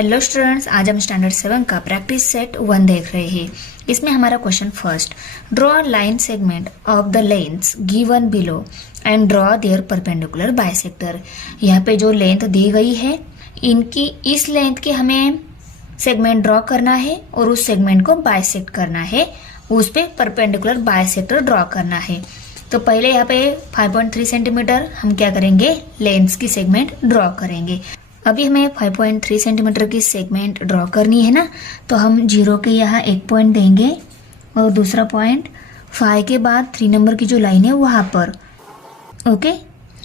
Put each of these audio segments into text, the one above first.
Hello students, आज हम standard 7 का प्रैक्टिस सेट 1 देख रहे हैं। इसमें हमारा question first, draw line segment of the lengths given below and draw their perpendicular bisector. यहाँ पे जो लेंथ दी गई है, इनकी इस लेंथ के हमें सेगमेंट ड्रॉ करना है और उस सेगमेंट को बाइसेक्ट करना है, उस पे परपेंडिकुलर बाइसेक्टर ड्रॉ करना है। तो पहले यहाँ पे 5.3 सेंटीमीटर हम क्या करेंगे, लेंथ की सेगमेंट ड्रॉ करेंगे। अभी हमें 5.3 सेंटीमीटर की सेगमेंट ड्रॉ करनी है ना, तो हम 0 के यहाँ एक पॉइंट देंगे और दूसरा पॉइंट 5 के बाद 3 नंबर की जो लाइन है वहां पर। ओके,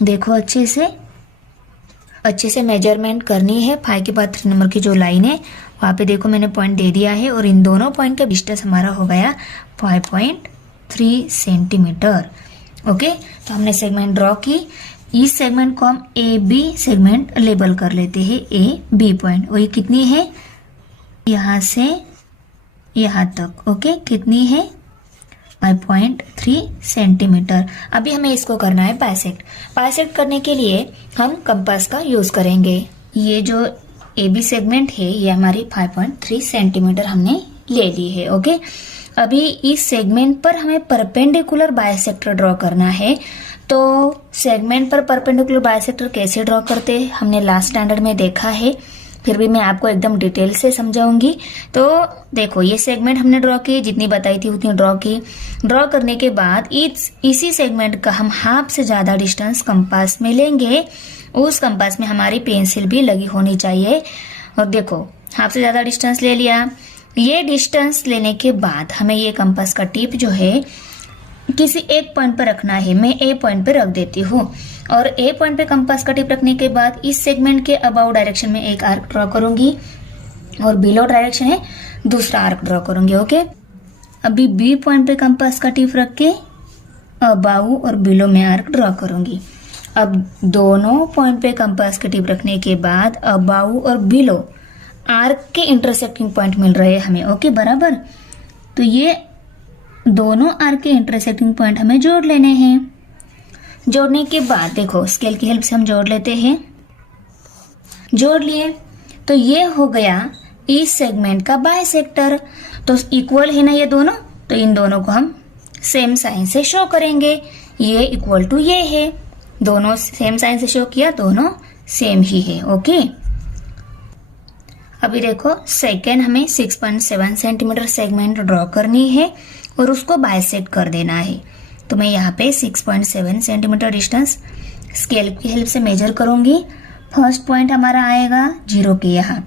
देखो अच्छे से मेजरमेंट करनी है। 5 के बाद 3 नंबर की जो लाइन है वहां पे देखो मैंने पॉइंट दे दिया है और इन दोनों पॉइंट का डिस्टेंस हमारा हो गया 5.3 सेंटीमीटर। ओके, तो हमने सेगमेंट ड्रॉ की। इस सेगमेंट को हम ए बी सेगमेंट लेबल कर लेते हैं, ए बी पॉइंट। और ये कितनी है, यहां से यहां तक। ओके, कितनी है, 5.3 सेंटीमीटर। अभी हमें इसको करना है बाइसेक्ट। बाइसेक्ट करने के लिए हम कंपास का यूज करेंगे। ये जो ए बी सेगमेंट है ये हमारी 5.3 सेंटीमीटर हमने ले ली है। ओके, अभी इस सेगमेंट पर हमें परपेंडिकुलर बाइसेक्टर ड्रॉ करना है। तो सेगमेंट पर परपेंडिकुलर बाइसेक्टर कैसे ड्रॉ करते हैं हमने लास्ट स्टैंडर्ड में देखा है, फिर भी मैं आपको एकदम डिटेल से समझाऊंगी। तो देखो, ये सेगमेंट हमने ड्रॉ की, जितनी बताई थी उतनी ड्रॉ की। ड्रॉ करने के बाद इसी सेगमेंट का हम हाफ से ज्यादा डिस्टेंस कंपास में लेंगे। उस कंपास में हमारी पेंसिल भी लगी होनी चाहिए। और देखो, हाफ से ज्यादा डिस्टेंस ले लिया। ये डिस्टेंस लेने के बाद हमें ये कंपास का टिप जो है किसी एक पॉइंट पर रखना है। मैं ए पॉइंट पे रख देती हूँ और ए पॉइंट पे कंपास का टिप रखने के बाद इस सेगमेंट के अबाउट डायरेक्शन में एक आर्क ड्रॉ करूंगी और बिलो डायरेक्शन है दूसरा आर्क ड्रॉ करूंगी। ओके, अभी बी पॉइंट पे कंपास का टिप रख के अबाउ और बिलो में आर्क ड्रॉ करूंगी। अब दोनों पॉइंट पे कंपास का टिप रखने के बाद अबाउ और बिलो आर्क के इंटरसेक्टिंग पॉइंट मिल रहे हैं हमें। ओके, बराबर। तो ये दोनों आर्क के इंटरसेक्टिंग पॉइंट हमें जोड़ लेने हैं। जोड़ने के बाद देखो, स्केल की हेल्प से हम जोड़ लेते हैं। जोड़ लिए तो ये हो गया इस सेगमेंट का बाइसेक्टर। तो इक्वल है ना ये दोनों, तो इन दोनों को हम सेम साइन से शो करेंगे। ये इक्वल टू ये है, दोनों सेम साइन से शो किया, दोनों सेम ही है। ओके, अभी देखो सेकेंड हमें 6.7 सेंटीमीटर सेगमेंट ड्रॉ करनी है और उसको बाइसेक्ट कर देना है। तो मैं यहाँ पे 6.7 सेंटीमीटर डिस्टेंस स्केल की हेल्प से मेजर करूंगी। फर्स्ट पॉइंट हमारा आएगा 0 के यहाँ।